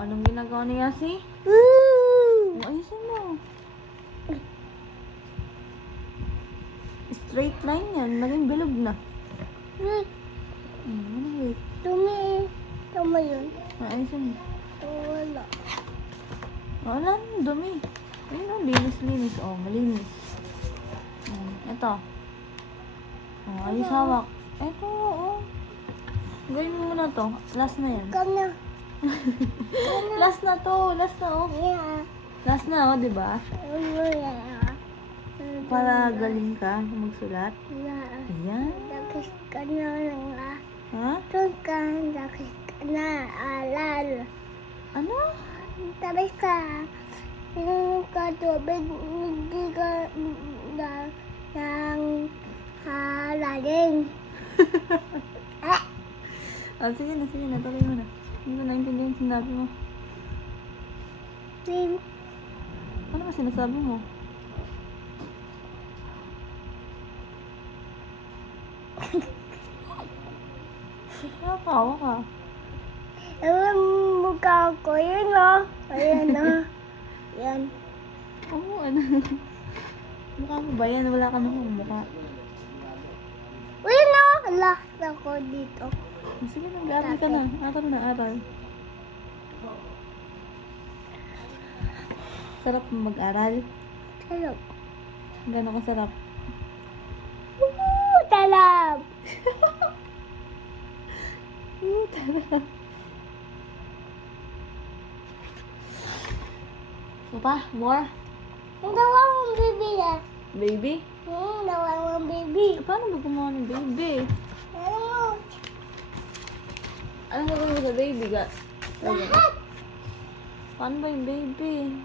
Anong ginagawa ni Yasi? Ayusin mo. Straight line yan. Naging bilog na. Ano wait? Tama yun. Ayusin mo. Wala. Wala, dumi. Ayun o, linis-linis. Oh, malinis. Ito. Oh, ayos hawak. Ito, oh. Gawin mo muna to. Last na yan. Kana. Last na to. Last na, oh. Yeah. Last na, oh, diba? Wala. Para galing ka magsulat. Wala. Ayan. Dakis ka na nga. Ha? Doon ka, dakis ka na. Alal. Ano? Tapos ka. Yung katubig, hindi ka ng halaling. Oh, sige na. Tuloy mo na. Hindi ko naintindihan yung sinabi mo. Ano ba sinasabi mo? Nakakawa ka. Ewan mukha ko yun, oh. Ayan, oh. Yan. Oo, ano? Mukha mo ba yan? Wala ka namang mukha. Uy, no! Lock ako dito. Sige, nag-aaral ka na. Aral na, aral. Sarap mo mag-aral. Talab. Gano'n ka sarap. Talab! Sarap. Pa, more? Ang dawa mong baby, ah. Baby? Dawa mong baby. Paano ba gumawa ng baby? Ano mo? Ano ba gawin mo sa baby? Lahat. Paano ba yung baby?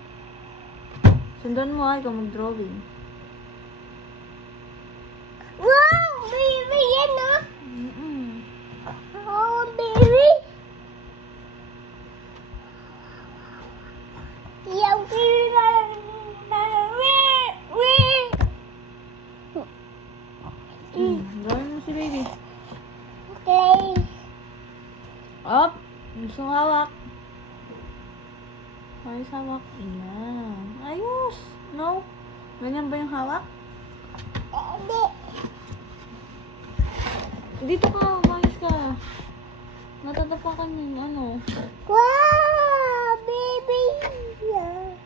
Sundan mo ikaw mag-drawing. Wow! Baby yan, ah. Mm-mm. Oh, baby. Yung baby na Drawing mo si baby. Okay. Up! Gusto ng hawak. Ayos hawak. Ayan. Ayos! No? Ganyan ba yung hawak? Hindi. Dito ka, umayos ka. Natatapakan yung ano. Wow! Baby! Yeah.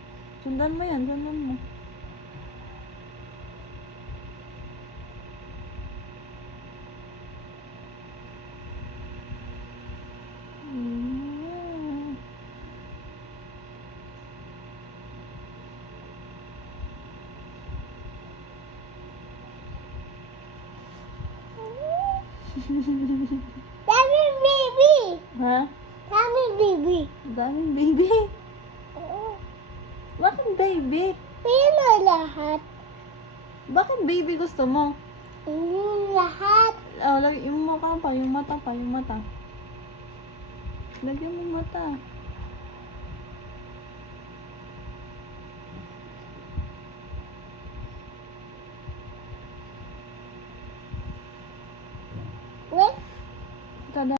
Sundan mo yan, sundan mo. Mm. Dami baby! Ha? Dami baby! Daming baby. Oo. Bakit baby? Yun na lahat. Bakit baby gusto mo? Lahat. Oh, lagyan mo ka pa, yung mata pa, yung mata. Lagyan mo mata.